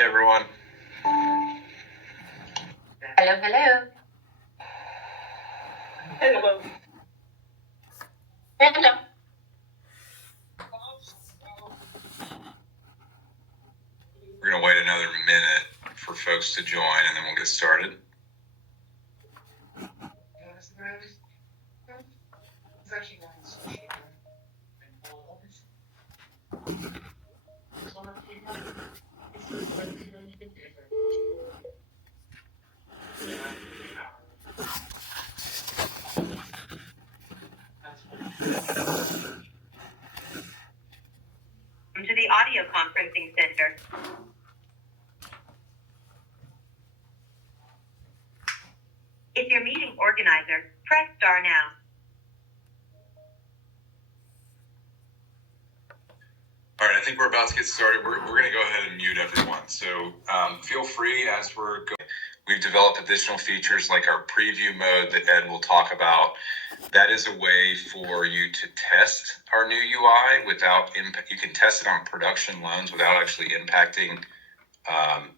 Hey everyone. Hello, hello. Hello. Hello. We're going to wait another minute for folks to join and then we'll get started. To the audio conferencing center. If you're meeting organizer, press star now. All right, I think we're about to get started. We're going to go ahead and mute everyone. So feel free as we're going. We've developed additional features like our preview mode that Ed will talk about. That is a way for you to test our new UI without impact. You can test it on production loans without actually impacting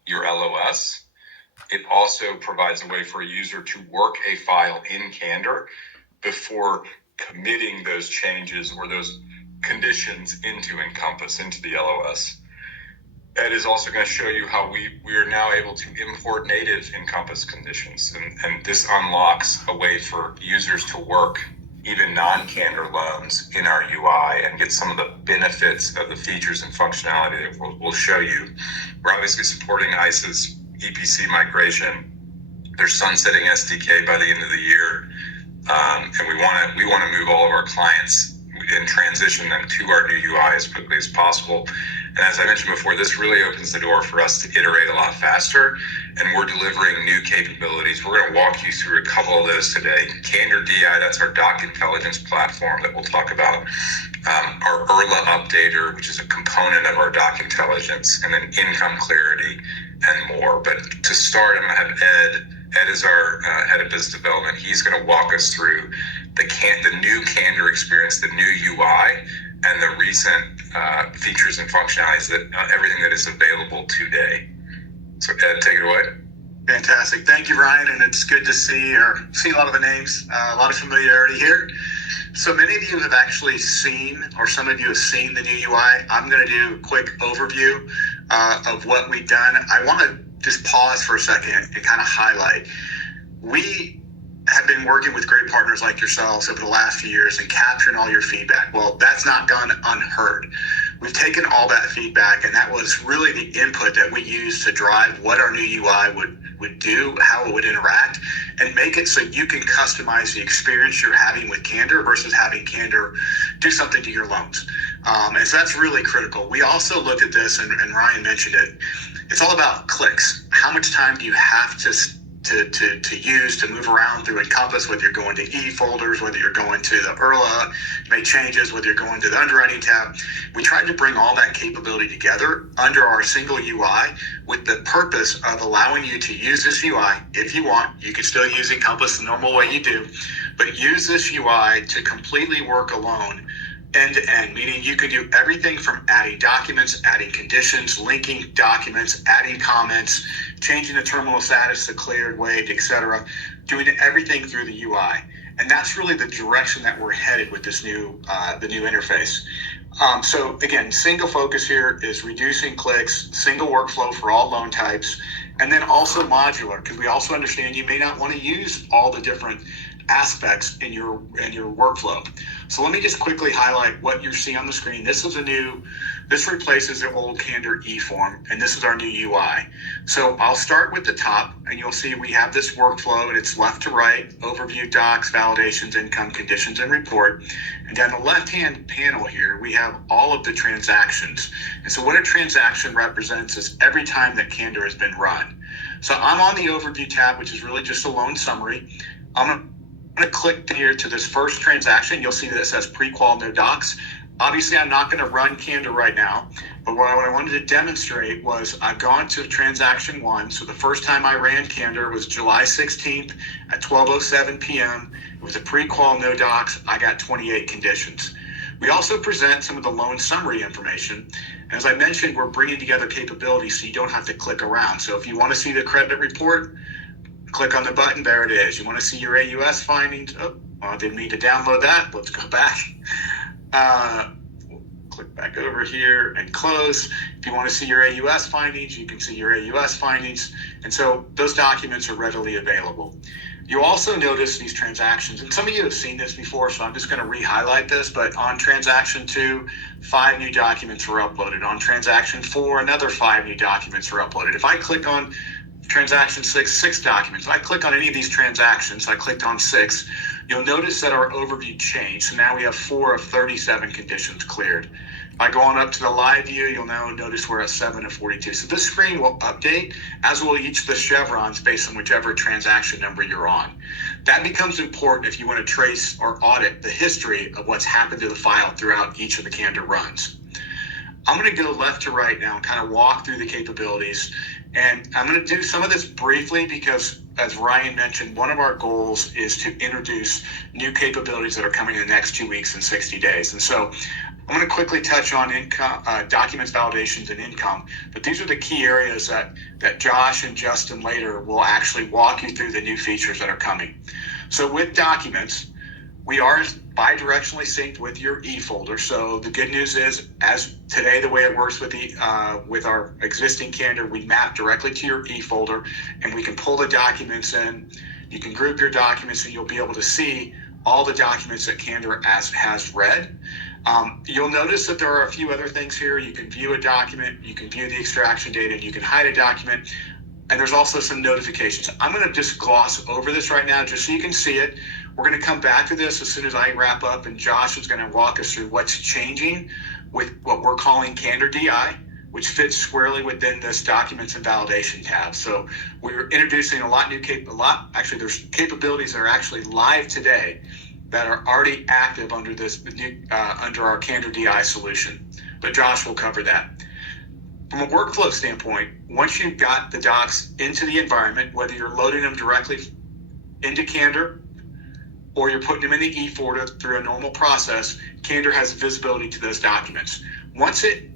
your LOS. It also provides a way for a user to work a file in Cndr before committing those changes or those conditions into Encompass, into the LOS. Ed is also going to show you how we are now able to import native Encompass conditions. And this unlocks a way for users to work even non-Cndr loans in our UI and get some of the benefits of the features and functionality that we'll show you. We're obviously supporting ICE's EPC migration. They're sunsetting SDK by the end of the year. And we want to move all of our clients and transition them to our new UI as quickly as possible. And as I mentioned before, this really opens the door for us to iterate a lot faster, and we're delivering new capabilities. We're going to walk you through a couple of those today. Cndr DI, that's our doc intelligence platform that we'll talk about. Our ERLA updater, which is a component of our doc intelligence, and then income clarity and more. But to start, I'm going to have Ed. Ed is our head of business development. He's going to walk us through the new Cndr experience, the new UI, and the recent features and functionalities, that everything that is available today. So Ed, take it away. Fantastic. Thank you, Ryan. And it's good to see a lot of the names, a lot of familiarity here. So many of you have actually seen, or some of you have seen the new UI. I'm going to do a quick overview of what we've done. I want to just pause for a second and kind of highlight. We have been working with great partners like yourselves over the last few years and capturing all your feedback. Well, that's not gone unheard. We've taken all that feedback, and that was really the input that we used to drive what our new UI would do, how it would interact, and make it so you can customize the experience you're having with Cndr versus having Cndr do something to your loans. And so that's really critical. We also looked at this, and Ryan mentioned it. It's all about clicks. How much time do you have to use to move around through Encompass, whether you're going to e-folders, whether you're going to the ERLA, make changes, whether you're going to the underwriting tab. We tried to bring all that capability together under our single UI with the purpose of allowing you to use this UI if you want. You can still use Encompass the normal way you do, but use this UI to completely work alone end to end, meaning you can do everything from adding documents, adding conditions, linking documents, adding comments, changing the terminal status to cleared, waived, etc., doing everything through the UI. And that's really the direction that we're headed with this new interface. So again, single focus here is reducing clicks, single workflow for all loan types, and then also modular, because we also understand you may not want to use all the different aspects in your workflow. So let me just quickly highlight what you see on the screen. This replaces the old Cndr e-form, and this is our new UI. So I'll start with the top, and you'll see we have this workflow, and it's left to right, overview, docs, validations, income, conditions, and report. And down the left-hand panel here, we have all of the transactions. And so what a transaction represents is every time that Cndr has been run. So I'm on the overview tab, which is really just a loan summary. I'm going to click here to this first transaction. You'll see that it says pre-qual, no docs. Obviously, I'm not going to run Cndr right now, but what I wanted to demonstrate was I've gone to transaction 1. So the first time I ran Cndr was July 16th at 12:07 p.m. It was a pre-qual, no docs. I got 28 conditions. We also present some of the loan summary information. And as I mentioned, we're bringing together capabilities so you don't have to click around. So if you want to see the credit report, click on the button, there it is. You want to see your AUS findings? Oh, well, I didn't mean to download that. Let's go back. Click back over here and close. If you want to see your AUS findings, you can see your AUS findings. And so those documents are readily available. You also notice these transactions, and some of you have seen this before, so I'm just going to re-highlight this, but on transaction 2, 5 new documents were uploaded. On transaction 4, another 5 new documents were uploaded. If I click on transaction 6 documents, if I click on any of these transactions, I clicked on 6, you'll notice that our overview changed. So now we have 4 of 37 conditions cleared. If I go on up to the live view, you'll now notice we're at 7 of 42. So this screen will update, as will each of the chevrons based on whichever transaction number you're on. That becomes important if you want to trace or audit the history of what's happened to the file throughout each of the Cndr runs. I'm going to go left to right now and kind of walk through the capabilities. And I'm going to do some of this briefly because, as Ryan mentioned, one of our goals is to introduce new capabilities that are coming in the next 2 weeks and 60 days. And so I'm going to quickly touch on income, documents, validations, and income. But these are the key areas that Josh and Justin later will actually walk you through the new features that are coming. So with documents, we are bidirectionally synced with your e-folder. So the good news is, as today, the way it works with with our existing Cndr, we map directly to your e-folder, and we can pull the documents in. You can group your documents, and you'll be able to see all the documents that Cndr has read. You'll notice that there are a few other things here. You can view a document, you can view the extraction data, and you can hide a document. And there's also some notifications. I'm going to just gloss over this right now just so you can see it. We're going to come back to this as soon as I wrap up, and Josh is going to walk us through what's changing with what we're calling Cndr DI, which fits squarely within this documents and validation tab. So we're introducing there's capabilities that are actually live today that are already active under this under our Cndr DI solution. But Josh will cover that. From a workflow standpoint, once you've got the docs into the environment, whether you're loading them directly into Cndr or you're putting them in the e-folder through a normal process, Cndr has visibility to those documents. Once it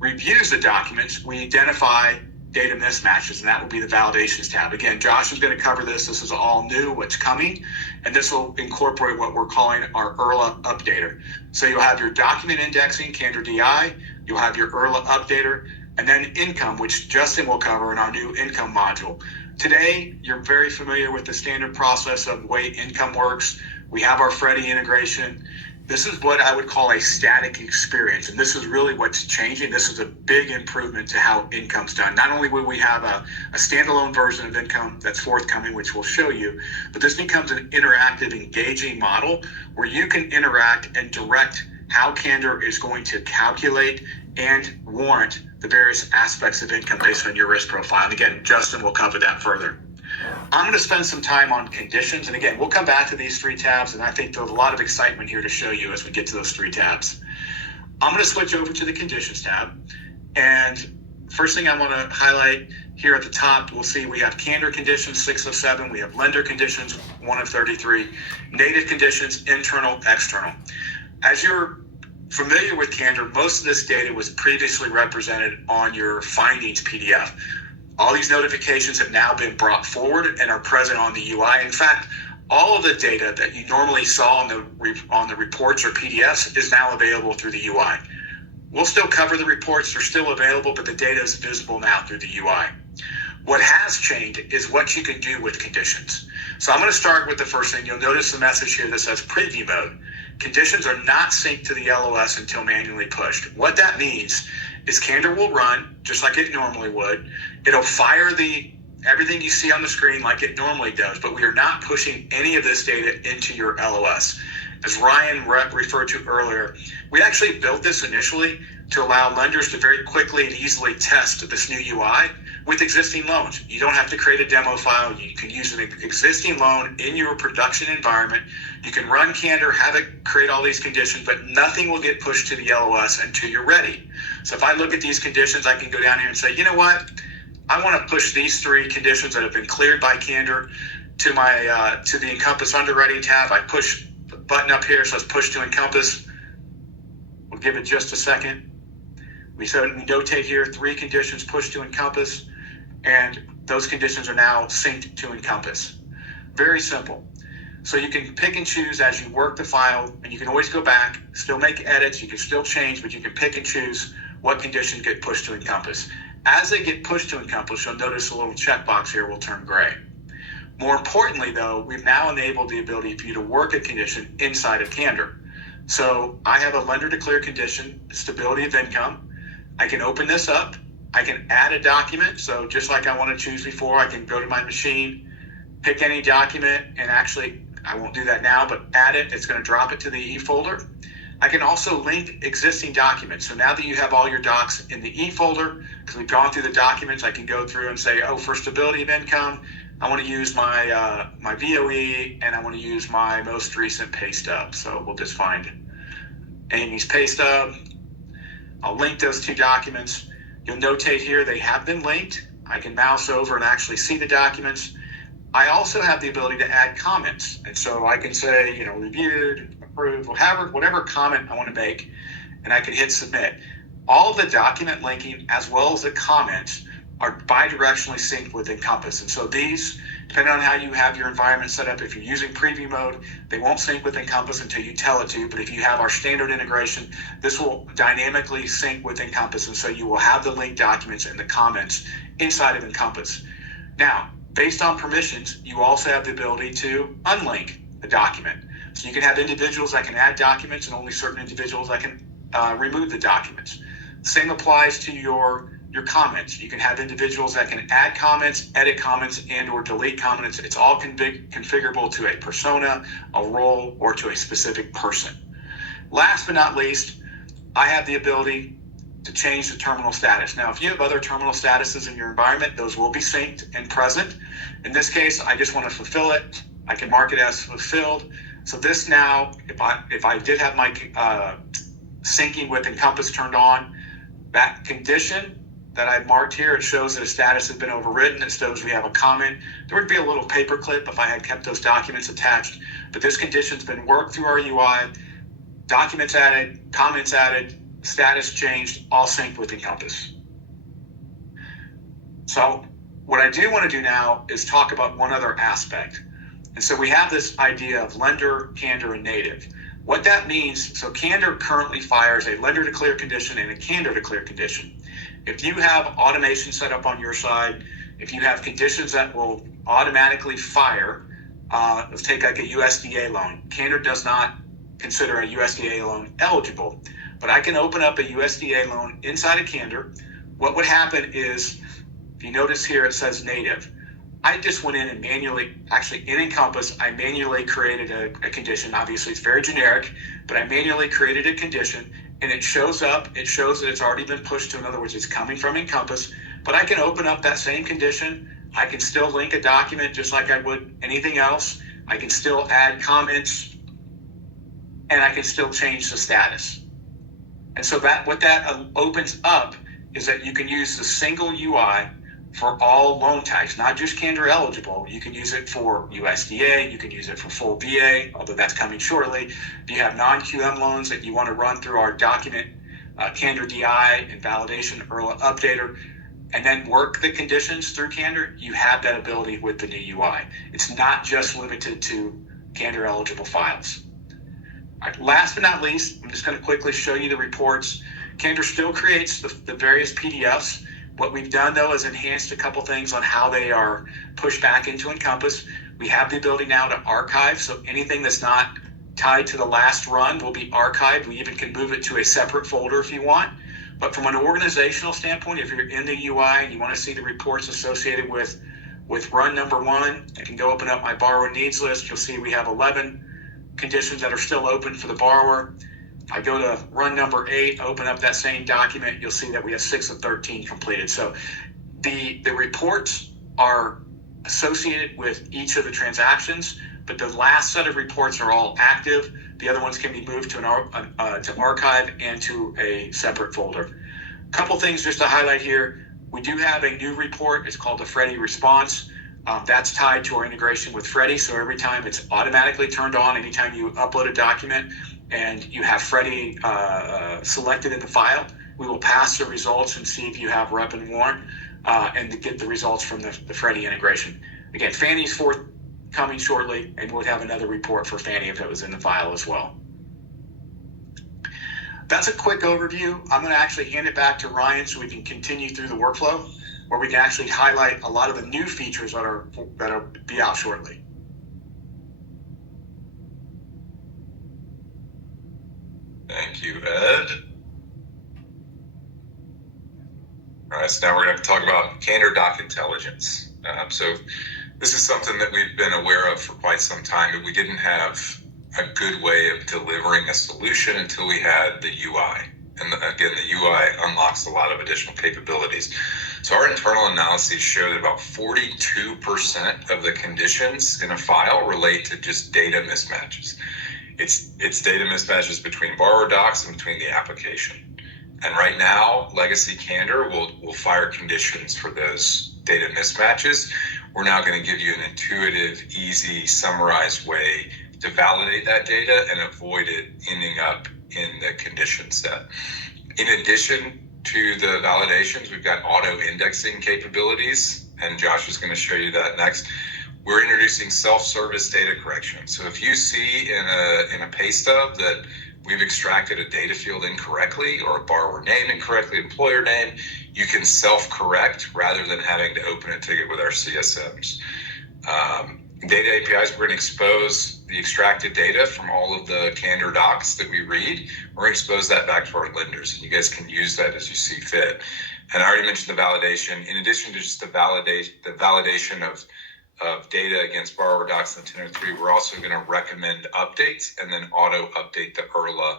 reviews the documents, we identify data mismatches, and that will be the validations tab. Again, Josh is going to cover this. This is all new, what's coming, and this will incorporate what we're calling our ERLA updater. So you'll have your document indexing, Cndr DI, you'll have your ERLA updater, and then income, which Justin will cover in our new income module. Today, you're very familiar with the standard process of the way income works. We have our Freddy integration. This is what I would call a static experience, and this is really what's changing. This is a big improvement to how income's done. Not only will we have a standalone version of income that's forthcoming, which we'll show you, but this becomes an interactive, engaging model where you can interact and direct how Cndr is going to calculate and warrant the various aspects of income based on your risk profile. And again, Justin will cover that further. I'm going to spend some time on conditions. And again, we'll come back to these 3 tabs. And I think there's a lot of excitement here to show you as we get to those 3 tabs. I'm going to switch over to the conditions tab. And first thing I want to highlight here at the top, we'll see we have Cndr conditions 6 of 7. We have lender conditions 1 of 33. Native conditions, internal, external. As you're familiar with Cndr, most of this data was previously represented on your findings PDF. All these notifications have now been brought forward and are present on the UI. In fact, all of the data that you normally saw on the reports or PDFs is now available through the UI. We'll still cover the reports, they're still available, but the data is visible now through the UI. What has changed is what you can do with conditions. So I'm going to start with the first thing. You'll notice the message here that says preview mode. Conditions are not synced to the LOS until manually pushed. What that means is Cndr will run just like it normally would. It'll fire everything you see on the screen like it normally does, but we are not pushing any of this data into your LOS. As Ryan referred to earlier, we actually built this initially to allow lenders to very quickly and easily test this new UI with existing loans. You don't have to create a demo file. You can use an existing loan in your production environment. You can run Cndr, have it create all these conditions, but nothing will get pushed to the LOS until you're ready. So if I look at these conditions, I can go down here and say, you know what? I want to push these 3 conditions that have been cleared by Cndr to my to the Encompass underwriting tab. I push the button up here, so it's push to Encompass. give it just a second. We notate here 3 conditions pushed to Encompass, and those conditions are now synced to Encompass. Very simple. So you can pick and choose as you work the file, and you can always go back, still make edits, you can still change, but you can pick and choose what conditions get pushed to Encompass. As they get pushed to Encompass, you'll notice a little checkbox here will turn gray. More importantly, though, we've now enabled the ability for you to work a condition inside of Cndr. So I have a lender declared condition, stability of income. I can open this up. I can add a document. So just like I want to choose before, I can go to my machine, pick any document, and actually, I won't do that now, but add it. It's going to drop it to the E folder. I can also link existing documents. So now that you have all your docs in the E folder, because we've gone through the documents, I can go through and say, oh, for stability of income, I want to use my my VOE, and I want to use my most recent pay stub. So we'll just find Amy's pay stub. I'll link those 2 documents. You'll notate here they have been linked. I can mouse over and actually see the documents. I also have the ability to add comments. And so I can say, reviewed, approved, whatever comment I want to make, and I can hit submit. All of the document linking as well as the comments are bidirectionally synced with Encompass. And so these, depending on how you have your environment set up, if you're using preview mode, they won't sync with Encompass until you tell it to. But if you have our standard integration, this will dynamically sync with Encompass. And so you will have the linked documents and the comments inside of Encompass. Now, based on permissions, you also have the ability to unlink the document. So you can have individuals that can add documents and only certain individuals that can remove the documents. Same applies to your comments. You can have individuals that can add comments, edit comments, and or delete comments. It's all configurable to a persona, a role, or to a specific person. Last but not least, I have the ability to change the terminal status. Now, if you have other terminal statuses in your environment, those will be synced and present. In this case, I just want to fulfill it. I can mark it as fulfilled. So this now, if I did have my syncing with Encompass turned on, that condition that I've marked here, it shows that a status has been overridden. It shows we have a comment. There would be a little paperclip if I had kept those documents attached, but this condition's been worked through our UI, documents added, comments added, status changed, all synced with Encompass. So what I do want to do now is talk about one other aspect. And so we have this idea of lender, Cndr, and native. What that means, so Cndr currently fires a lender declared condition and a Cndr declared condition. If you have automation set up on your side, if you have conditions that will automatically fire, let's take like a USDA loan. Cndr does not consider a USDA loan eligible, but I can open up a USDA loan inside of Cndr. What would happen is, if you notice here, it says native. I just went in and manually, actually in Encompass, I manually created a condition. Obviously, it's very generic, but I manually created a condition, and it shows up. It shows that it's already been pushed to, in other words, it's coming from Encompass. But I can open up that same condition. I can still link a document just like I would anything else. I can still add comments, and I can still change the status. And so that what that opens up is that you can use the single UI for all loan types, not just Cndr eligible. You can use it for USDA, you can use it for full VA, although that's coming shortly. If you have non-QM loans that you want to run through our document, Cndr DI and validation URL updater, and then work the conditions through Cndr, you have that ability with the new UI. It's not just limited to Cndr eligible files. All right, last but not least, I'm just going to quickly show you the reports. Cndr still creates the various PDFs. What we've done, though, is enhanced a couple things on how they are pushed back into Encompass. We have the ability now to archive, so anything that's not tied to the last run will be archived. We even can move it to a separate folder if you want. But from an organizational standpoint, if you're in the UI and you want to see the reports associated with run number 1, I can go open up my borrower needs list. You'll see we have 11 conditions that are still open for the borrower. I go to run number 8, open up that same document, you'll see that we have 6 of 13 completed. So the reports are associated with each of the transactions, but the last set of reports are all active. The other ones can be moved to to archive and to a separate folder. A couple things just to highlight here. We do have a new report. It's called the Freddie response. That's tied to our integration with Freddie. So every time it's automatically turned on, anytime you upload a document, and you have Freddie selected in the file, we will pass the results and see if you have rep and warrant, and to get the results from the Freddie integration. Again, Fannie's forthcoming shortly, and we'll have another report for Fannie if it was in the file as well. That's a quick overview. I'm going to actually hand it back to Ryan so we can continue through the workflow, where we can actually highlight a lot of the new features that are be out shortly. Thank you, Ed. All right, so now we're going to talk about Cndr Doc Intelligence. So this is something that we've been aware of for quite some time, but we didn't have a good way of delivering a solution until we had the UI. And again, the UI unlocks a lot of additional capabilities. So our internal analyses show that about 42% of the conditions in a file relate to just data mismatches. It's data mismatches between borrower docs and between the application. And right now, Legacy Cndr will fire conditions for those data mismatches. We're now going to give you an intuitive, easy, summarized way to validate that data and avoid it ending up in the condition set. In addition to the validations, we've got auto indexing capabilities, and Josh is going to show you that next. We're introducing self-service data correction. So if you see in a pay stub that we've extracted a data field incorrectly or a borrower name incorrectly, employer name, you can self-correct rather than having to open a ticket with our CSMs. Data APIs, we're going to expose the extracted data from all of the Cndr docs that we read. We're going to expose that back to our lenders, and you guys can use that as you see fit. And I already mentioned the validation. In addition to just the validation of data against borrower docs in 1003, we're also going to recommend updates and then auto update the ERLA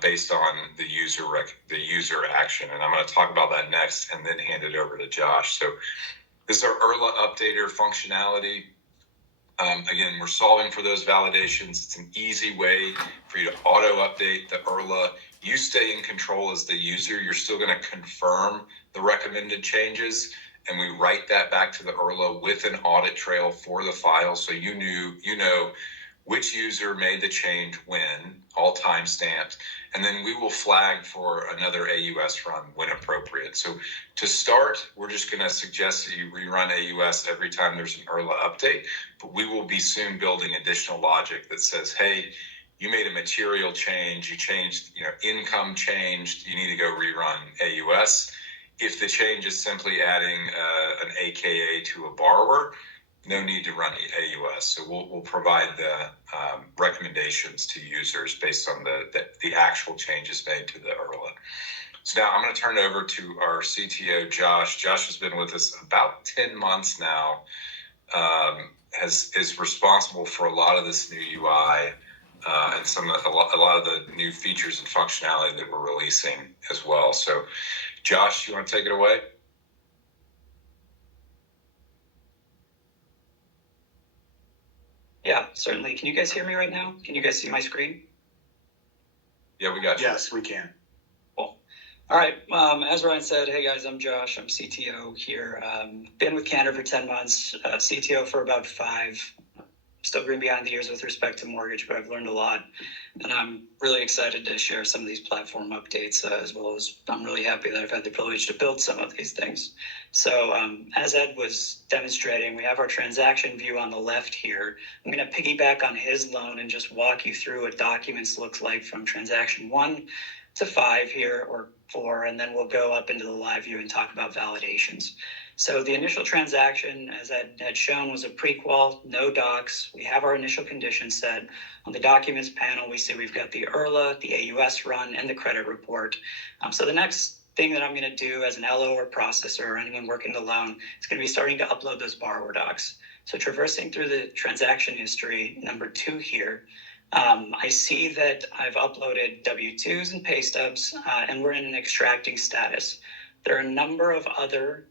based on the user action. And I'm going to talk about that next and then hand it over to Josh. So this is our ERLA updater functionality. Again, we're solving for those validations. It's an easy way for you to auto update the ERLA. You stay in control as the user. You're still going to confirm the recommended changes, and we write that back to the ERLA with an audit trail for the file, so you know which user made the change when, all time stamped, and then we will flag for another AUS run when appropriate. So to start, we're just going to suggest that you rerun AUS every time there's an ERLA update, but we will be soon building additional logic that says, hey, you made a material change, you changed, income changed, you need to go rerun AUS. If the change is simply adding an AKA to a borrower, no need to run AUS. So we'll provide the recommendations to users based on the actual changes made to the ERLA. So now I'm going to turn it over to our CTO, Josh. Josh has been with us about 10 months now, is responsible for a lot of this new UI and a lot of the new features and functionality that we're releasing as well. So Josh, you want to take it away? Yeah, certainly. Can you guys hear me right now? Can you guys see my screen? Yeah, we got you. Yes, we can. Cool. All right. As Ryan said, hey guys, I'm Josh. I'm CTO here. Been with Cndr for 10 months, CTO for about 5. Still green behind the ears with respect to mortgage, but I've learned a lot. And I'm really excited to share some of these platform updates, as well as I'm really happy that I've had the privilege to build some of these things. So as Ed was demonstrating, we have our transaction view on the left here. I'm going to piggyback on his loan and just walk you through what documents look like from transaction 1 to 5 here, or 4, and then we'll go up into the live view and talk about validations. So the initial transaction, as Ed had shown, was a pre-qual, no docs. We have our initial condition set. On the documents panel, we see we've got the ERLA, the AUS run, and the credit report. So the next thing that I'm going to do as an LO or processor or anyone working the loan is going to be starting to upload those borrower docs. So traversing through the transaction history, number 2 here, I see that I've uploaded W-2s and pay stubs, and we're in an extracting status. There are a number of other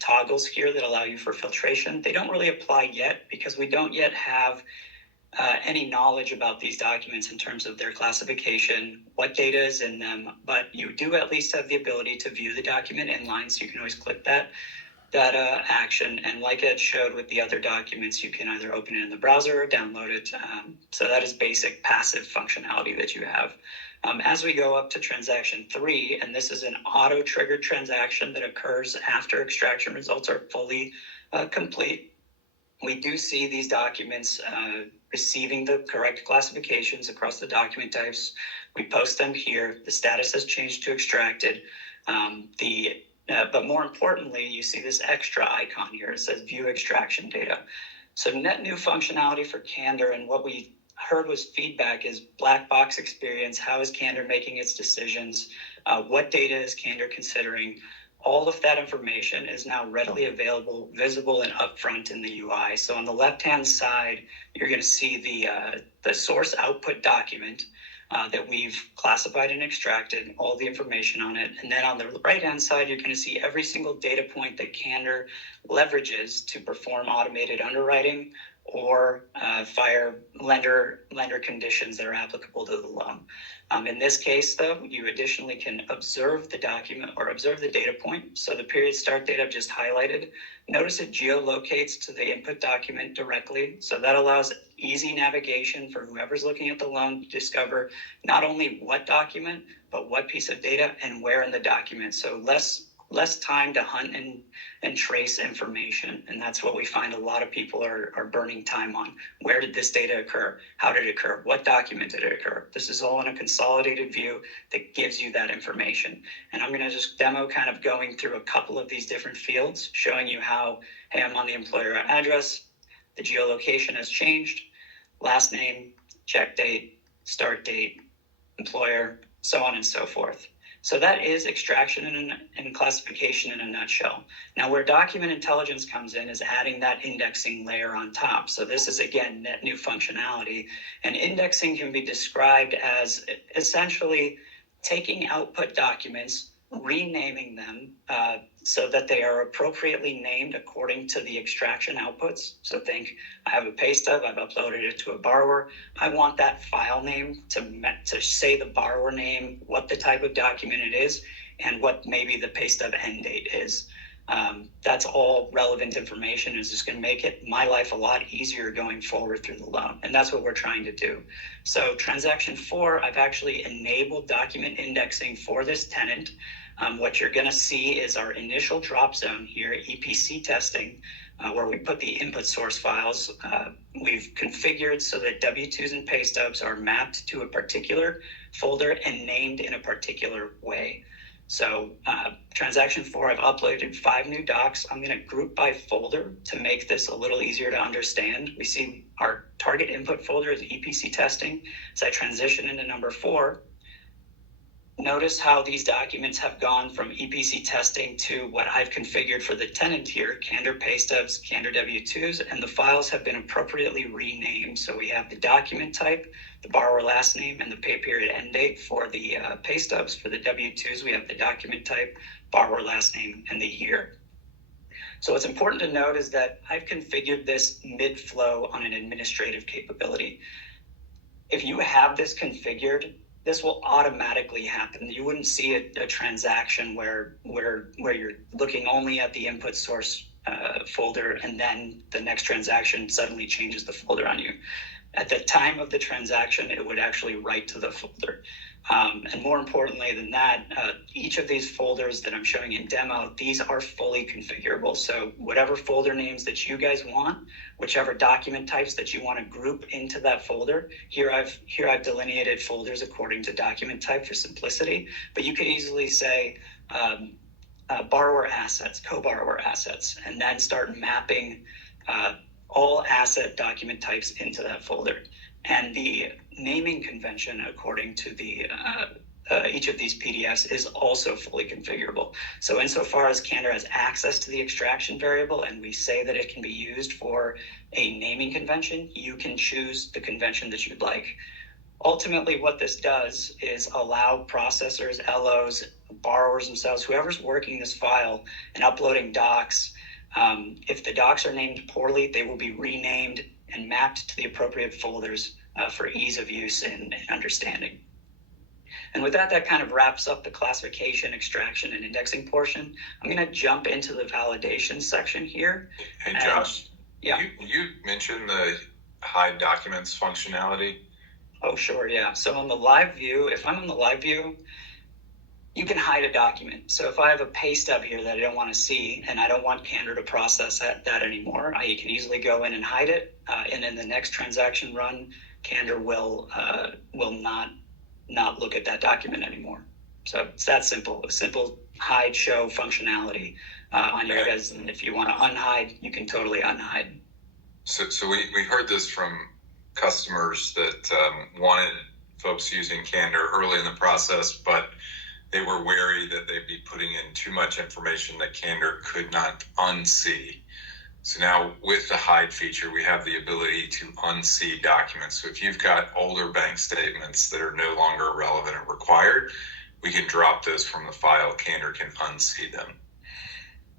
toggles here that allow you for filtration. They don't really apply yet because we don't yet have any knowledge about these documents in terms of their classification, what data is in them, but you do at least have the ability to view the document inline, so you can always click that. action. And like Ed showed with the other documents, you can either open it in the browser or download it. So that is basic passive functionality that you have. As we go up to transaction 3, and this is an auto-triggered transaction that occurs after extraction results are fully complete, we do see these documents receiving the correct classifications across the document types. We post them here. The status has changed to extracted. But more importantly, you see this extra icon here. It says view extraction data. So net new functionality for Cndr, and what we heard was feedback is black box experience. How is Cndr making its decisions? What data is Cndr considering? All of that information is now readily available, visible, and upfront in the UI. So on the left-hand side, you're going to see the source output document that we've classified and extracted, all the information on it. And then on the right-hand side, you're going to see every single data point that Cndr leverages to perform automated underwriting or fire lender conditions that are applicable to the loan. In this case, though, you additionally can observe the document or observe the data point. So the period start date I've just highlighted. Notice it geolocates to the input document directly. So that allows easy navigation for whoever's looking at the loan to discover not only what document, but what piece of data and where in the document. So less time to hunt and trace information. And that's what we find a lot of people are burning time on. Where did this data occur? How did it occur? What document did it occur? This is all in a consolidated view that gives you that information. And I'm going to just demo kind of going through a couple of these different fields, showing you how, hey, I'm on the employer address, the geolocation has changed, last name, check date, start date, employer, so on and so forth. So that is extraction and classification in a nutshell. Now, where document intelligence comes in is adding that indexing layer on top. So this is, again, net new functionality. And indexing can be described as essentially taking output documents, renaming them so that they are appropriately named according to the extraction outputs. So think, I have a pay stub, I've uploaded it to a borrower. I want that file name to say the borrower name, what the type of document it is, and what maybe the pay stub end date is. That's all relevant information. It's just going to make my life a lot easier going forward through the loan. And that's what we're trying to do. So transaction 4, I've actually enabled document indexing for this tenant. What you're going to see is our initial drop zone here, EPC testing, where we put the input source files. We've configured so that W-2s and pay stubs are mapped to a particular folder and named in a particular way. So transaction 4, I've uploaded 5 new docs. I'm going to group by folder to make this a little easier to understand. We see our target input folder is EPC testing. As I transition into number 4, notice how these documents have gone from EPC testing to what I've configured for the tenant here, Cndr pay stubs, Cndr W-2s, and the files have been appropriately renamed. So we have the document type, the borrower last name, and the pay period end date for the pay stubs. For the W-2s, we have the document type, borrower last name, and the year. So what's important to note is that I've configured this mid-flow on an administrative capability. If you have this configured, this will automatically happen. You wouldn't see a transaction where you're looking only at the input source folder and then the next transaction suddenly changes the folder on you. At the time of the transaction, it would actually write to the folder. And more importantly than that, each of these folders that I'm showing in demo, these are fully configurable. So whatever folder names that you guys want, whichever document types that you want to group into that folder, here I've delineated folders according to document type for simplicity, but you could easily say borrower assets, co-borrower assets, and then start mapping all asset document types into that folder. And the naming convention according to the each of these PDFs is also fully configurable. So insofar as Cndr has access to the extraction variable and we say that it can be used for a naming convention, you can choose the convention that you'd like. Ultimately, what this does is allow processors, LOs, borrowers themselves, whoever's working this file and uploading docs, if the docs are named poorly, they will be renamed and mapped to the appropriate folders for ease of use and understanding. And with that, that kind of wraps up the classification, extraction, and indexing portion. I'm going to jump into the validation section here. Hey, Josh. Yeah. You mentioned the hide documents functionality. Oh, sure. Yeah. So on the live view, if I'm on the live view, you can hide a document. So if I have a pay stub here that I don't want to see and I don't want Cndr to process that anymore, I can easily go in and hide it. And in the next transaction run, Cndr will not look at that document anymore. So it's that simple. A simple hide show functionality on your guys. And if you want to unhide, you can totally unhide. So we heard this from customers that wanted folks using Cndr early in the process, but they were wary that they'd be putting in too much information that Cndr could not unsee. So now with the hide feature, we have the ability to unsee documents. So if you've got older bank statements that are no longer relevant or required, we can drop those from the file. Cndr can unsee them.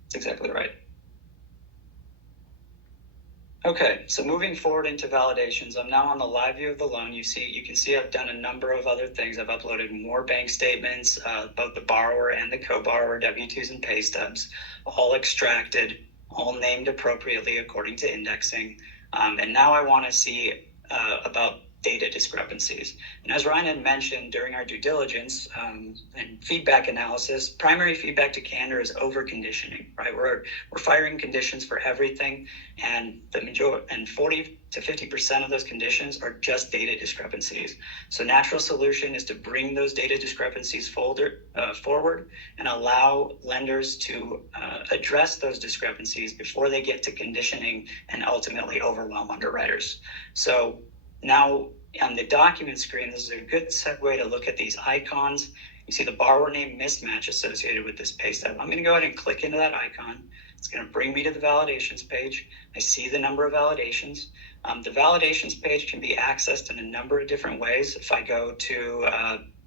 That's exactly right. Okay, so moving forward into validations, I'm now on the live view of the loan. You can see I've done a number of other things. I've uploaded more bank statements, both the borrower and the co-borrower, W-2s and pay stubs, all extracted, all named appropriately according to indexing. And now I want to see about data discrepancies. And as Ryan had mentioned during our due diligence and feedback analysis, primary feedback to Cndr is over-conditioning, right? We're firing conditions for everything, and 40 to 50% of those conditions are just data discrepancies. So natural solution is to bring those data discrepancies forward and allow lenders to address those discrepancies before they get to conditioning and ultimately overwhelm underwriters. So now on the document screen, this is a good segue to look at these icons. You see the borrower name mismatch associated with this pay stub. I'm going to go ahead and click into that icon. It's going to bring me to the validations page. I see the number of validations. The validations page can be accessed in a number of different ways. If I go to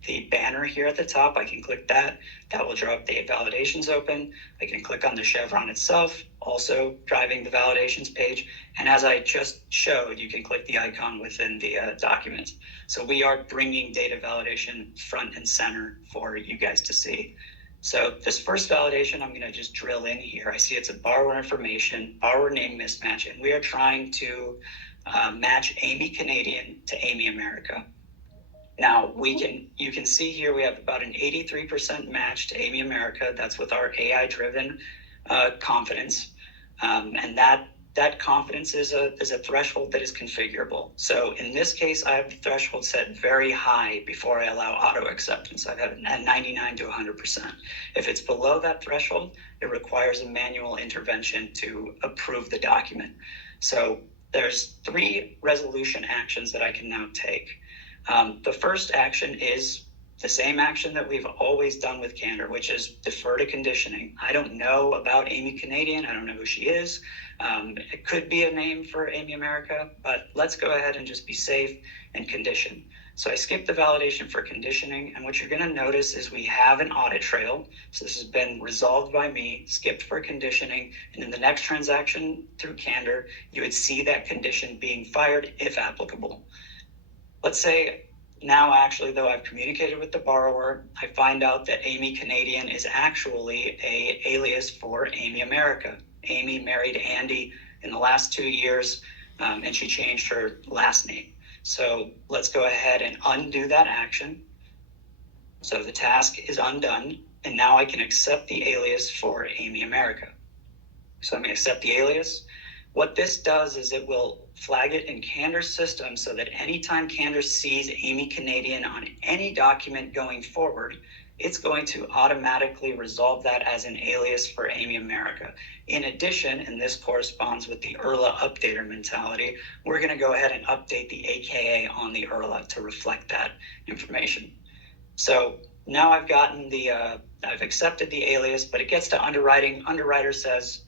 the banner here at the top, I can click that. That will draw up the validations open. I can click on the chevron itself, also driving the validations page. And as I just showed, you can click the icon within the document. So we are bringing data validation front and center for you guys to see. So this first validation, I'm going to just drill in here. I see it's a borrower information, borrower name mismatch, and we are trying to match Amy Canadian to Amy America. Now you can see here we have about an 83% match to Amy America. That's with our AI-driven confidence, and that confidence is a threshold that is configurable. So in this case, I have the threshold set very high before I allow auto acceptance. I have it at 99 to 100%. If it's below that threshold, it requires a manual intervention to approve the document. So there's 3 resolution actions that I can now take. The first action is the same action that we've always done with Cndr, which is defer to conditioning. I don't know about Amy Canadian. I don't know who she is. It could be a name for Amy America, but let's go ahead and just be safe and condition. So I skipped the validation for conditioning, and what you're going to notice is we have an audit trail. So this has been resolved by me, skipped for conditioning, and in the next transaction through Cndr, you would see that condition being fired if applicable. Let's say now, actually, though, I've communicated with the borrower, I find out that Amy Canadian is actually an alias for Amy America. Amy married Andy in the last 2 years, and she changed her last name. So let's go ahead and undo that action. So the task is undone, and now I can accept the alias for Amy America. So I'm going to accept the alias. What this does is it will flag it in Cndr's system so that anytime Cndr sees Amy Canadian on any document going forward, it's going to automatically resolve that as an alias for Amy America. In addition, and this corresponds with the IRLA updater mentality, we're going to go ahead and update the AKA on the IRLA to reflect that information. So now I've gotten I've accepted the alias, but it gets to underwriting. Underwriter says,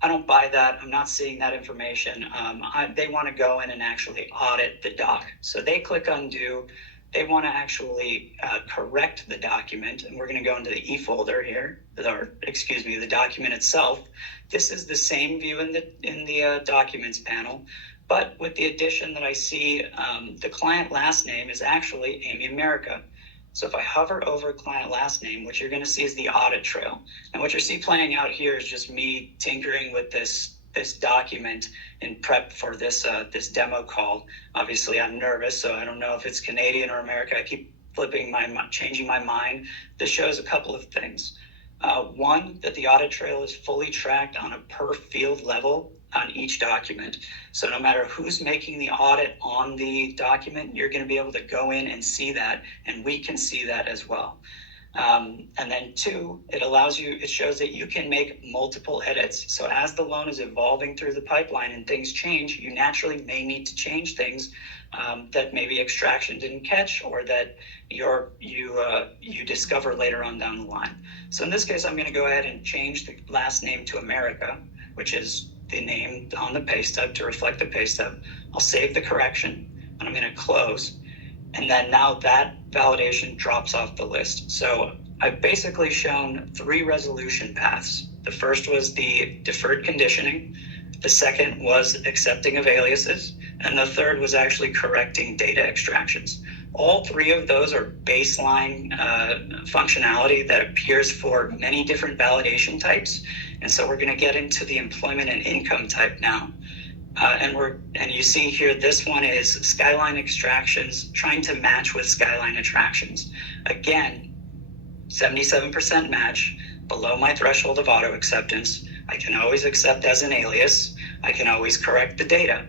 I don't buy that. I'm not seeing that information. They want to go in and actually audit the doc. So they click undo. They want to actually correct the document. And we're going to go into the E folder here, the document itself. This is the same view in the documents panel, but with the addition that I see the client last name is actually Amy America. So if I hover over client last name, what you're going to see is the audit trail. And what you see playing out here is just me tinkering with this document in prep for this demo call. Obviously, I'm nervous, so I don't know if it's Canadian or America. I keep changing my mind. This shows a couple of things. One, that the audit trail is fully tracked on a per field level on each document. So no matter who's making the audit on the document, you're going to be able to go in and see that, and we can see that as well. And then two, it shows that you can make multiple edits. So as the loan is evolving through the pipeline and things change, you naturally may need to change things that maybe extraction didn't catch, or that you discover later on down the line. So in this case, I'm going to go ahead and change the last name to America, which is the name on the pay stub to reflect the pay stub. I'll save the correction, and I'm going to close. And then now that validation drops off the list. So I've basically shown 3 resolution paths. The first was the deferred conditioning. The second was accepting of aliases. And the third was actually correcting data extractions. All 3 of those are baseline functionality that appears for many different validation types. And so we're going to get into the employment and income type now. And you see here, this one is Skyline extractions, trying to match with Skyline attractions. Again, 77% match, below my threshold of auto acceptance. I can always accept as an alias. I can always correct the data.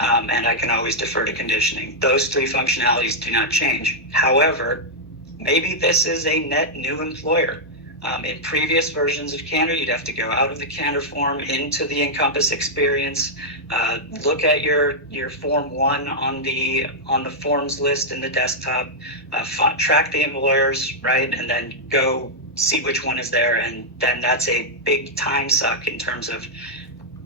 And I can always defer to conditioning. Those 3 functionalities do not change. However, maybe this is a net new employer. In previous versions of Cndr, you'd have to go out of the Cndr form into the Encompass experience, look at your Form 1 on the forms list in the desktop, track the employers, right, and then go see which one is there. And then that's a big time suck in terms of,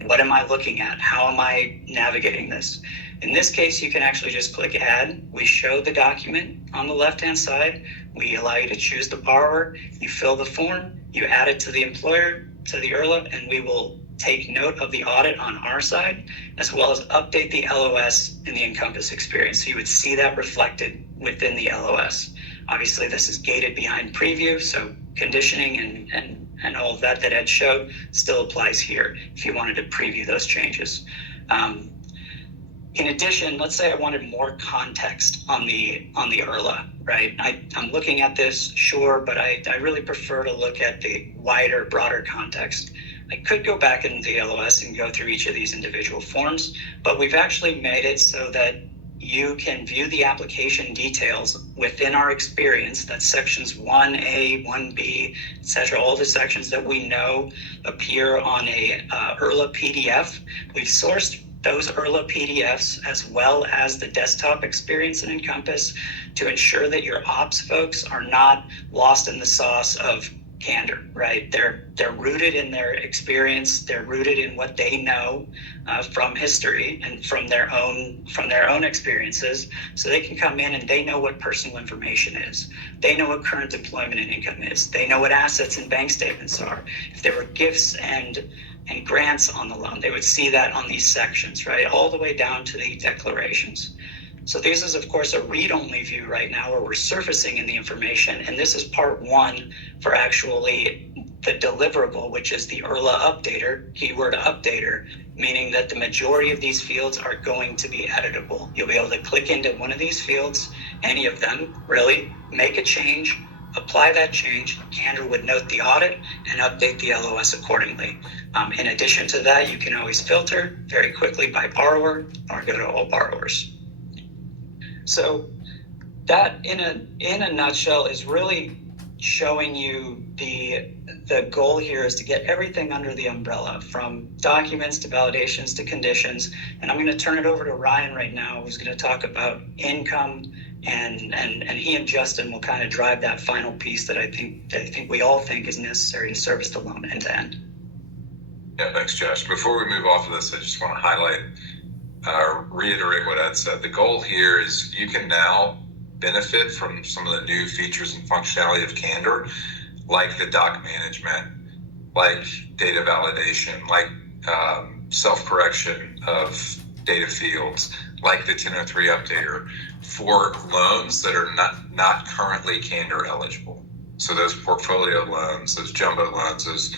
what am I looking at? How am I navigating this? In this case, you can actually just click Add. We show the document on the left-hand side. We allow you to choose the borrower. You fill the form. You add it to the employer, to the IRLA, and we will take note of the audit on our side, as well as update the LOS in the Encompass experience. So you would see that reflected within the LOS. Obviously, this is gated behind preview, so conditioning and all of that Ed showed still applies here if you wanted to preview those changes. In addition, let's say I wanted more context on the IRLA, right? I'm looking at this, sure, but I really prefer to look at the wider, broader context. I could go back into the LOS and go through each of these individual forms, but we've actually made it so that you can view the application details within our experience. That's sections 1A, 1B, etc. All the sections that we know appear on a IRLA PDF. We've sourced those IRLA PDFs as well as the desktop experience in Encompass to ensure that your ops folks are not lost in the sauce of Cndr, right? They're rooted in their experience. They're rooted in what they know from history and from their own experiences. So they can come in and they know what personal information is. They know what current employment and income is. They know what assets and bank statements are. If there were gifts and grants on the loan, they would see that on these sections, right? All the way down to the declarations. So this is, of course, a read-only view right now where we're surfacing in the information. And this is part 1 for actually the deliverable, which is the IRLA updater, keyword updater, meaning that the majority of these fields are going to be editable. You'll be able to click into one of these fields, any of them, really, make a change, apply that change. Cndr would note the audit and update the LOS accordingly. In addition to that, you can always filter very quickly by borrower or go to all borrowers. So that in a nutshell is really showing you the goal here is to get everything under the umbrella, from documents to validations to conditions. And I'm going to turn it over to Ryan right now, who's going to talk about income, and he and Justin will kind of drive that final piece that I think we all think is necessary to service the loan end to end. Yeah, thanks, Josh. Before we move off of this, I just want to highlight, reiterate what Ed said. The goal here is you can now benefit from some of the new features and functionality of Cndr, like the doc management, like data validation, like self-correction of data fields like the 1003 updater for loans that are not currently Cndr eligible. So those portfolio loans, those jumbo loans, those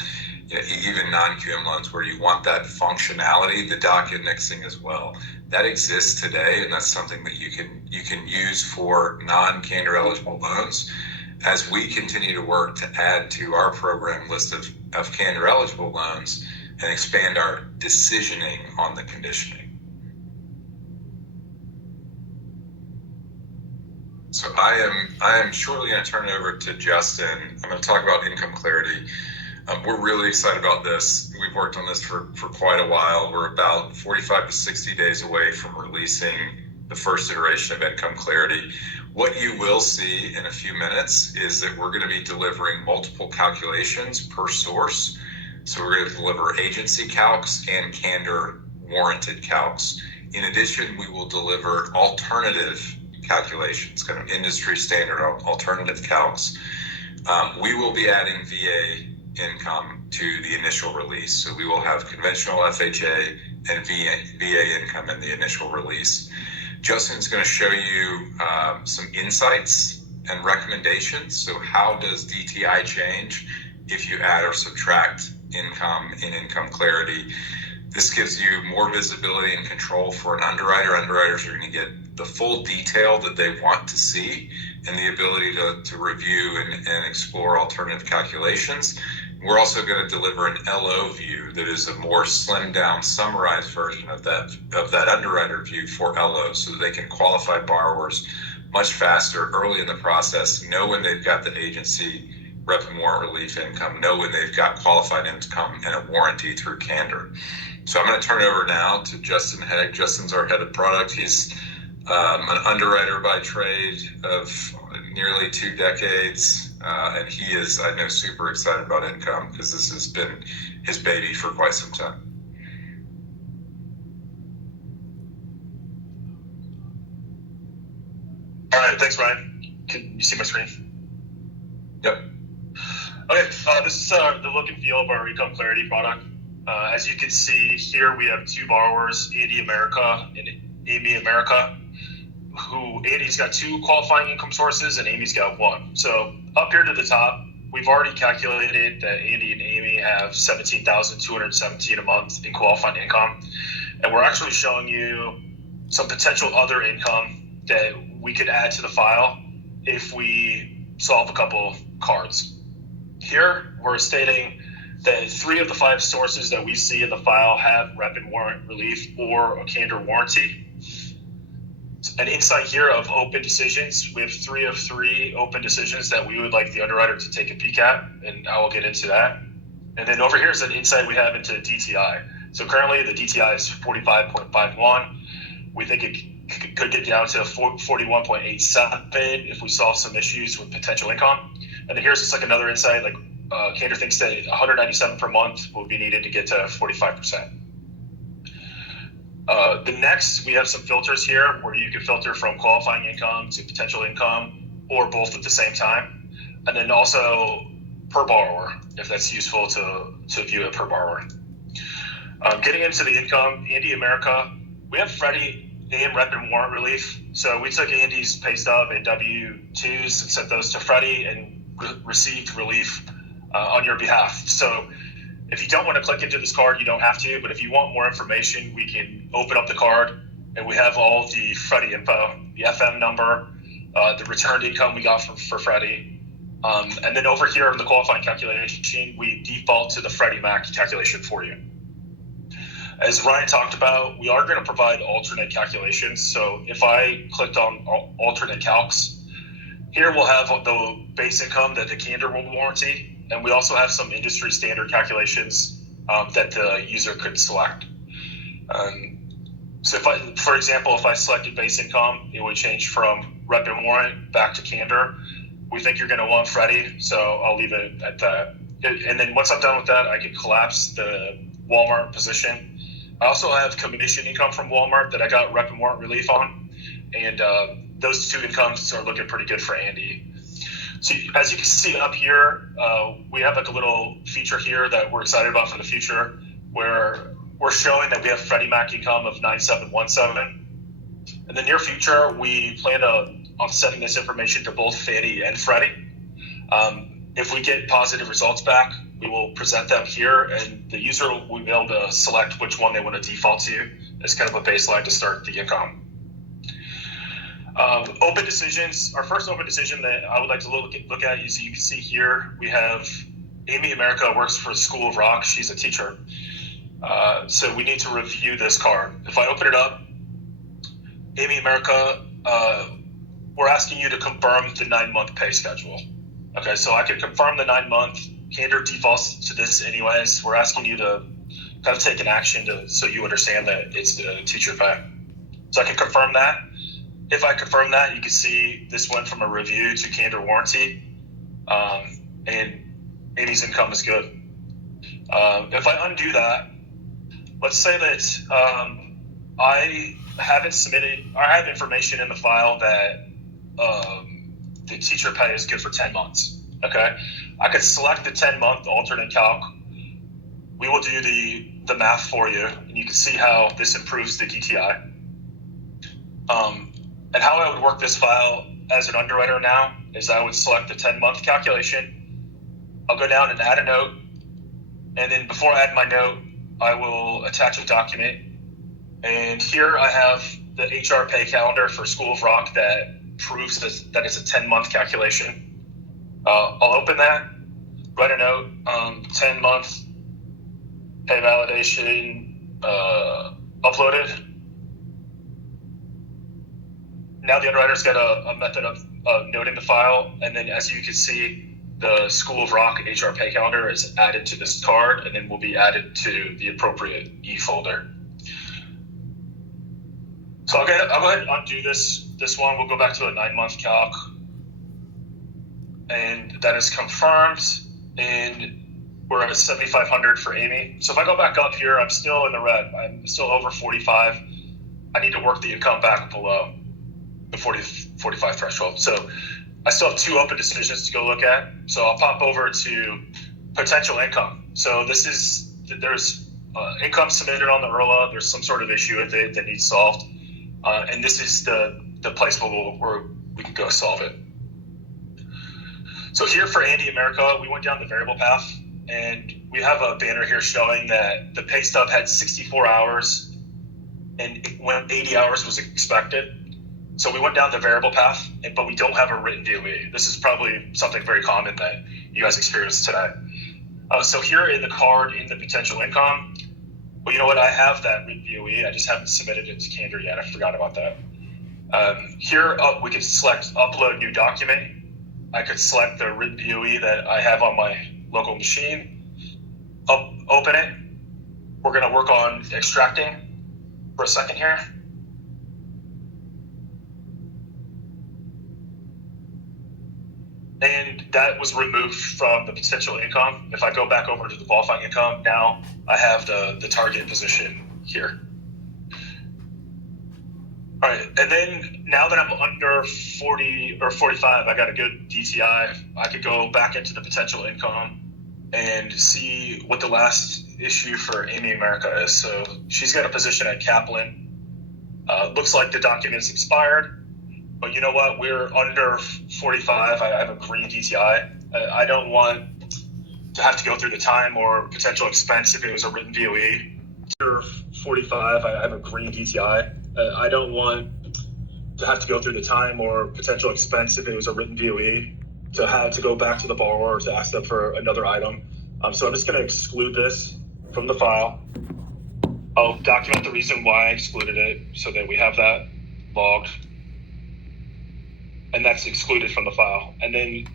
even non-QM loans where you want that functionality, the doc indexing as well, that exists today, and that's something that you can use for non-Cndr eligible loans. As we continue to work to add to our program list of Cndr eligible loans and expand our decisioning on the conditioning. So I am shortly going to turn it over to Justin. I'm going to talk about income clarity. We're really excited about this. We've worked on this for quite a while. We're about 45 to 60 days away from releasing the first iteration of income clarity. What you will see in a few minutes is that we're going to be delivering multiple calculations per source. So we're going to deliver agency calcs and Cndr warranted calcs. In addition, we will deliver alternative calculations, kind of industry standard alternative calcs. We will be adding VA income to the initial release. So we will have conventional FHA and VA income in the initial release. Justin's going to show you some insights and recommendations. So how does DTI change if you add or subtract income in income clarity? This gives you more visibility and control for an underwriter. Underwriters are going to get the full detail that they want to see and the ability to review and explore alternative calculations. We're also going to deliver an LO view that is a more slimmed down, summarized version of that underwriter view for LO, so that they can qualify borrowers much faster, early in the process, know when they've got the agency rep and warrant relief income, know when they've got qualified income and a warranty through Cndr. So I'm going to turn it over now to Justin Hegg. Justin's our head of product. He's an underwriter by trade of nearly 2 decades. And he is, I know, super excited about income because this has been his baby for quite some time. All right, thanks, Ryan. Can you see my screen? Yep. Okay, this is the look and feel of our income clarity product. As you can see here, we have 2 borrowers, Andy America and Amy America, who Andy's got 2 qualifying income sources and Amy's got 1. So up here to the top, we've already calculated that Andy and Amy have $17,217 a month in qualifying income. And we're actually showing you some potential other income that we could add to the file if we solve a couple cards. Here, we're stating that 3 of the 5 sources that we see in the file have rep and warrant relief or a Cndr warranty. An insight here of open decisions. We have 3 of 3 open decisions that we would like the underwriter to take a peek at, and I will get into that. And then over here is an insight we have into DTI. So currently the DTI is 45.51. We think it could get down to 41.87 if we solve some issues with potential income. And then here's just like another insight, like Cndr thinks that 197 per month will be needed to get to 45%. The next, we have some filters here where you can filter from qualifying income to potential income or both at the same time. And then also per borrower, if that's useful to view it per borrower. Getting into the income, Andy America, we have Freddie AM rep and warrant relief. So we took Andy's pay stub and W-2s and sent those to Freddie and received relief on your behalf. So if you don't want to click into this card, you don't have to, but if you want more information, we can open up the card and we have all the Freddie info, the FM number, the returned income we got for Freddie. And then over here in the qualifying calculation, we default to the Freddie Mac calculation for you. As Ryan talked about, we are going to provide alternate calculations. So if I clicked on alternate calcs, here we'll have the base income that the Cndr will warranty. And we also have some industry standard calculations that the user could select. So for example, if I selected base income, it would change from rep and warrant back to Cndr. We think you're going to want Freddie, so I'll leave it at that. And then once I'm done with that, I can collapse the Walmart position. I also have commission income from Walmart that I got rep and warrant relief on. And those 2 incomes are looking pretty good for Andy. So as you can see up here, we have like a little feature here that we're excited about for the future where we're we're showing that we have Freddie Mac income of 9717. In the near future, we plan on sending this information to both Fannie and Freddie. If we get positive results back, we will present them here, and the user will be able to select which one they want to default to as kind of a baseline to start the income. Open decisions. Our first open decision that I would like to look at is, you can see here, we have Amy America works for the School of Rock. She's a teacher. So we need to review this card. If I open it up, Amy America, we're asking you to confirm the 9-month pay schedule. Okay, so I can confirm the 9-month. Cndr defaults to this anyways. We're asking you to kind of take an action so you understand that it's the teacher pay. So I can confirm that. If I confirm that, you can see this went from a review to Cndr warranty, and Amy's income is good. If I undo that, let's say that I have information in the file that the teacher pay is good for 10 months. Okay, I could select the 10-month alternate calc. We will do the math for you, and you can see how this improves the DTI. And how I would work this file as an underwriter now is I would select the 10-month calculation. I'll go down and add a note. And then before I add my note, I will attach a document. And here I have the HR pay calendar for School of Rock that proves that it's a 10-month calculation. I'll open that, write a note, 10-month pay validation uploaded. Now the underwriter's got a method of noting the file, and then as you can see, the School of Rock HR pay calendar is added to this card, and then will be added to the appropriate E folder. So I'll go ahead and undo this one. We'll go back to a 9-month calc, and that is confirmed, and we're at 7,500 for Amy. So if I go back up here, I'm still in the red. I'm still over 45. I need to work the income back below the 45 threshold. So I still have 2 open decisions to go look at. So I'll pop over to potential income. So there's income submitted on the IRLA. There's some sort of issue with it that needs solved. And this is the place where we can go solve it. So here for Andy America, we went down the variable path, and we have a banner here showing that the pay stub had 64 hours and when 80 hours was expected. So we went down the variable path, but we don't have a written DOE. This is probably something very common that you guys experienced today. So here in the card, in the potential income, well, you know what? I have that written DOE. I just haven't submitted it to Cndr yet. I forgot about that. Here, we can select upload new document. I could select the written DOE that I have on my local machine. Open it. We're going to work on extracting for a second here. And that was removed from the potential income. If I go back over to the qualifying income, now I have the target position here. All right, and then now that I'm under 40 or 45, I got a good DTI. I could go back into the potential income and see what the last issue for Amy America is. So she's got a position at Kaplan. Looks like the document's expired. But you know what? We're under 45. I have a green DTI. I don't want to have to go through the time or potential expense if it was a written DOE. Under 45, I have a green DTI. I don't want to have to go through the time or potential expense if it was a written DOE to have to go back to the borrower to ask them for another item. So I'm just going to exclude this from the file. I'll document the reason why I excluded it so that we have that logged. And that's excluded from the file. And then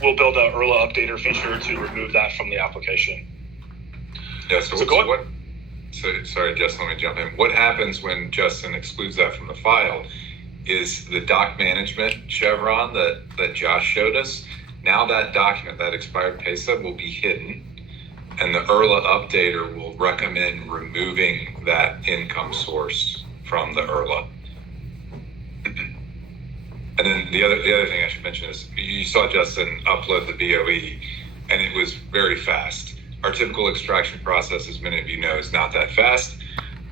we'll build a IRLA updater feature to remove that from the application. Yeah, sorry, Justin, let me jump in. What happens when Justin excludes that from the file is the doc management chevron that Josh showed us. Now that document, that expired pay stub, will be hidden, and the IRLA updater will recommend removing that income source from the IRLA. And then the other thing I should mention is you saw Justin upload the BOE, and it was very fast. Our typical extraction process, as many of you know, is not that fast,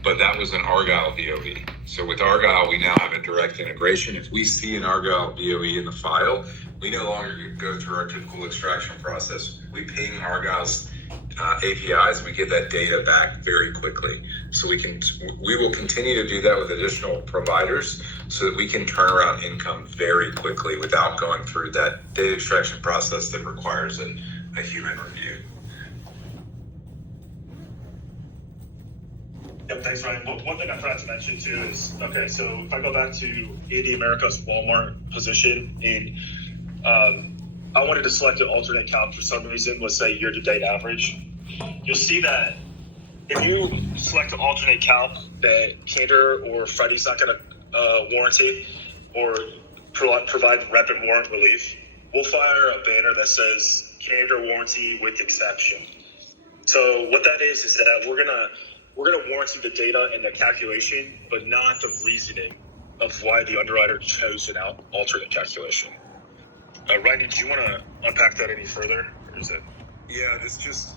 but that was an Argyle VOE. So with Argyle, we now have a direct integration. If we see an Argyle VOE in the file, we no longer go through our typical extraction process. We ping Argyle's APIs, and we get that data back very quickly. So we will continue to do that with additional providers so that we can turn around income very quickly without going through that data extraction process that requires a human review. Yep, thanks, Ryan. One thing I forgot to mention too is, okay, so if I go back to AD America's Walmart position, and I wanted to select an alternate count for some reason, let's say year-to-date average, you'll see that if you select an alternate count that Cndr or Freddie's not going to warranty or provide rep and warrant relief, we'll fire a banner that says Cndr warranty with exception. So what that is that we're gonna warranty the data and the calculation, but not the reasoning of why the underwriter chose an alternate calculation. Ryan, did you want to unpack that any further, or is it? Yeah, this just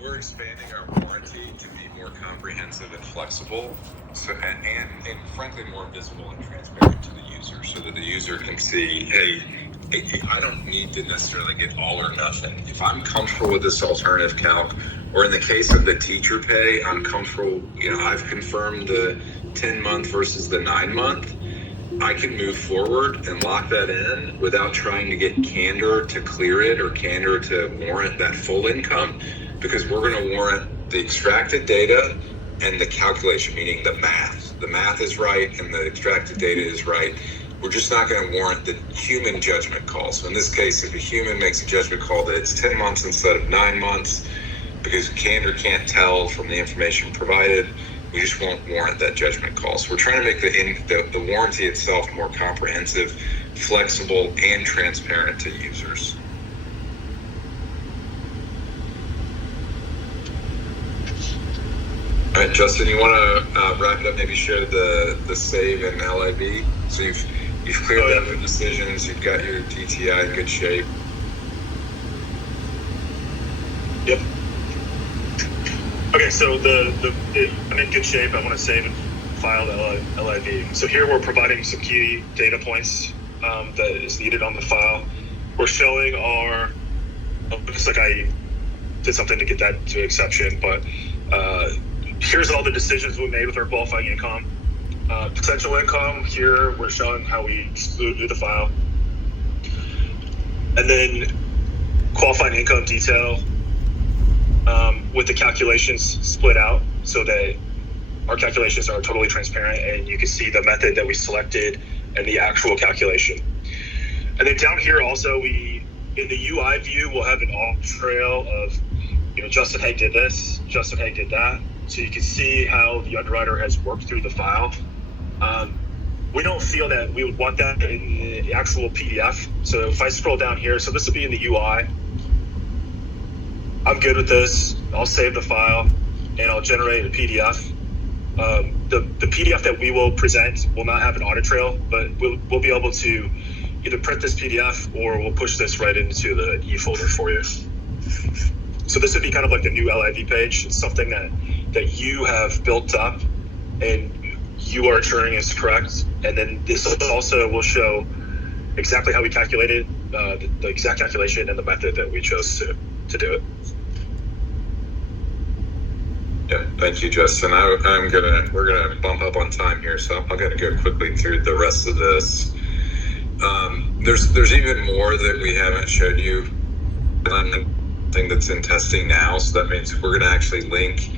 we're expanding our warranty to be more comprehensive and flexible, so and frankly more visible and transparent to the user, so that the user can see, hey, I don't need to necessarily get all or nothing. If I'm comfortable with this alternative calc, or in the case of the teacher pay, I'm comfortable, I've confirmed the 10-month versus the 9-month, I can move forward and lock that in without trying to get Cndr to clear it or Cndr to warrant that full income, because we're going to warrant the extracted data and the calculation, meaning the math. The math is right and the extracted data is right. We're just not going to warrant the human judgment call. So in this case, if a human makes a judgment call that it's 10 months instead of 9 months, because Cndr can't tell from the information provided, we just won't warrant that judgment call. So we're trying to make the warranty itself more comprehensive, flexible, and transparent to users. All right, Justin, you want to wrap it up? Maybe share the save and LIB. So you've cleared up the decisions. You've got your DTI in good shape. Yep. Okay, so I'm in good shape. I want to save and file the LIV. So here we're providing some key data points that is needed on the file. We're showing looks like I did something to get that to exception, but here's all the decisions we made with our qualifying income. Potential income, here we're showing how we excluded the file. And then qualifying income detail with the calculations split out so that our calculations are totally transparent and you can see the method that we selected and the actual calculation. And then down here also, in the UI view, we'll have an off trail of, Justin Haig did this, Justin Haig did that. So you can see how the underwriter has worked through the file. We don't feel that we would want that in the actual PDF. So if I scroll down here, so this will be in the UI. I'm good with this. I'll save the file and I'll generate a PDF. The PDF that we will present will not have an audit trail, but we'll be able to either print this PDF or we'll push this right into the E folder for you. So this would be kind of like the new LIV page. It's something that you have built up and you are ensuring is correct. And then this also will show exactly how we calculated the exact calculation and the method that we chose to do it. Yeah, thank you, Justin. We're gonna bump up on time here, so I'm gonna go quickly through the rest of this. There's even more that we haven't showed you. Thing that's in testing now, so that means we're gonna actually link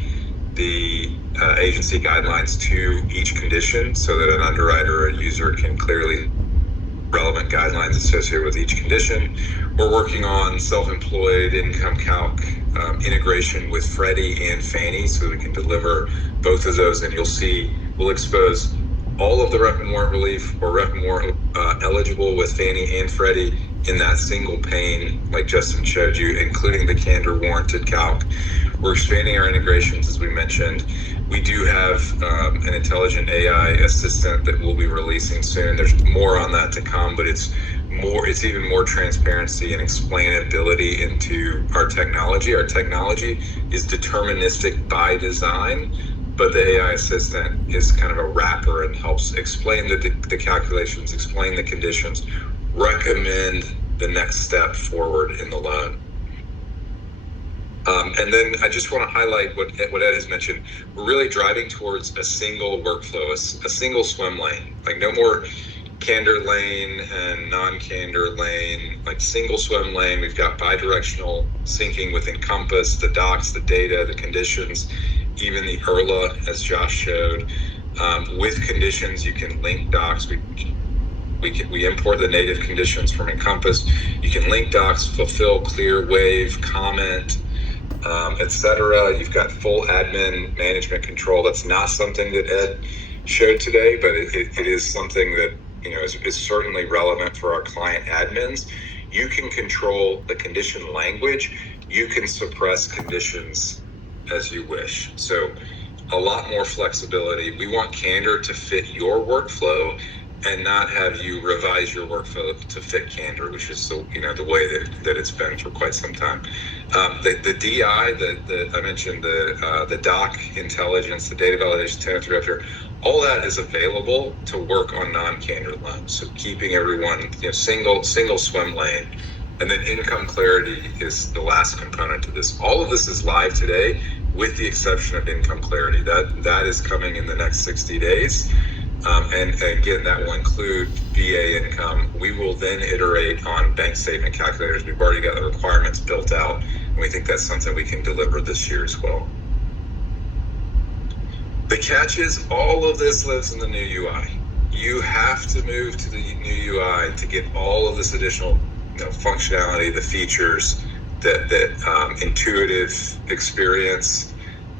the agency guidelines to each condition, so that an underwriter or a user can clearly relevant guidelines associated with each condition. We're working on self-employed income calc integration with Freddie and Fannie, so we can deliver both of those, and you'll see we'll expose all of the rep and warrant relief or rep and warrant eligible with Fannie and Freddie in that single pane, like Justin showed you, including the Cndr warranted calc. We're expanding our integrations, as we mentioned. We do have an intelligent AI assistant that we'll be releasing soon. There's more on that to come, but it's it's even more transparency and explainability into our technology. Our technology is deterministic by design, but the AI assistant is kind of a wrapper and helps explain the calculations, explain the conditions, recommend the next step forward in the loan. And then I just want to highlight what Ed has mentioned. We're really driving towards a single workflow, a single swim lane, like no more Cndr lane and non-Cndr lane, like single swim lane. We've got bi-directional syncing with Encompass, the docs, the data, the conditions, even the ERLA, as Josh showed. With conditions, you can link docs. We import the native conditions from Encompass. You can link docs, fulfill, clear, waive, comment, etc. You've got full admin management control. That's not something that Ed showed today, but it is something that is certainly relevant for our client admins. You can control the condition language. You can suppress conditions as you wish. So a lot more flexibility. We want Cndr to fit your workflow and not have you revise your workflow to fit Cndr, which is the way that it's been for quite some time. The DI, I mentioned the doc intelligence, the data validation, 1003 all that is available to work on non-Cndr loans. So keeping everyone single swim lane. And then income clarity is the last component to this. All of this is live today, with the exception of income clarity. That is coming in the next 60 days. And again, that will include VA income. We will then iterate on bank statement calculators. We've already got the requirements built out, and we think that's something we can deliver this year as well. The catch is all of this lives in the new UI. You have to move to the new UI to get all of this additional functionality, the features, that intuitive experience,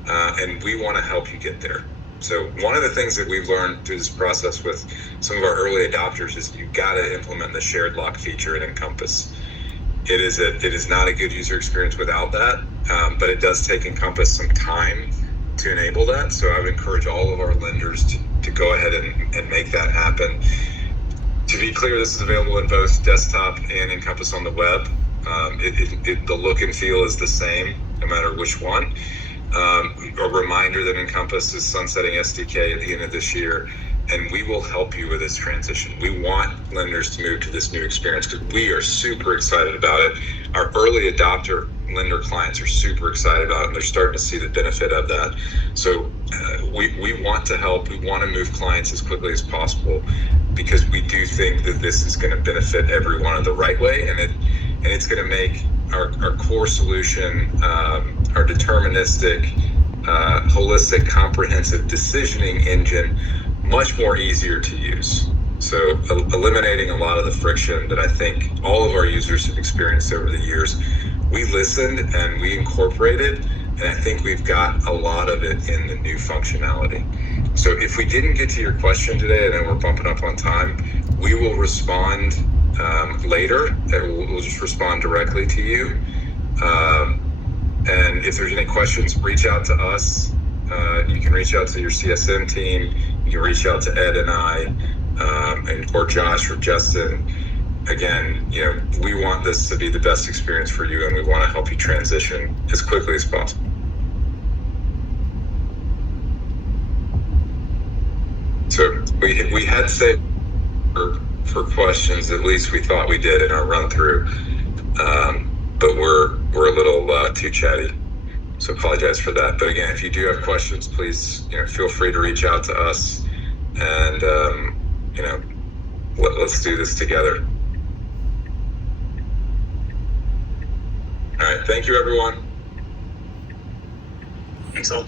and we want to help you get there. So one of the things that we've learned through this process with some of our early adopters is you've got to implement the shared lock feature in Encompass. It is not a good user experience without that, but it does take Encompass some time to enable that. So I would encourage all of our lenders to go ahead and make that happen. To be clear, this is available in both desktop and Encompass on the web. The look and feel is the same no matter which one. A reminder that Encompass is sunsetting SDK at the end of this year, and we will help you with this transition. We want lenders to move to this new experience because we are super excited about it. Our early adopter lender clients are super excited about it, and they're starting to see the benefit of that. So we want to help. We want to move clients as quickly as possible because we do think that this is going to benefit everyone in the right way, and it's going to make our core solution, our deterministic, holistic, comprehensive decisioning engine much more easier to use. So eliminating a lot of the friction that I think all of our users have experienced over the years. We listened and we incorporated, and I think we've got a lot of it in the new functionality. So if we didn't get to your question today, and then we're bumping up on time, we will respond later. We'll just respond directly to you. And if there's any questions, reach out to us. You can reach out to your CSM team. You can reach out to Ed and I, or Josh or Justin. Again, we want this to be the best experience for you, and we want to help you transition as quickly as possible. So we had saved for questions. At least we thought we did in our run through, but we're a little too chatty. So apologize for that. But again, if you do have questions, please feel free to reach out to us, and let's do this together. All right, thank you, everyone. Thanks all.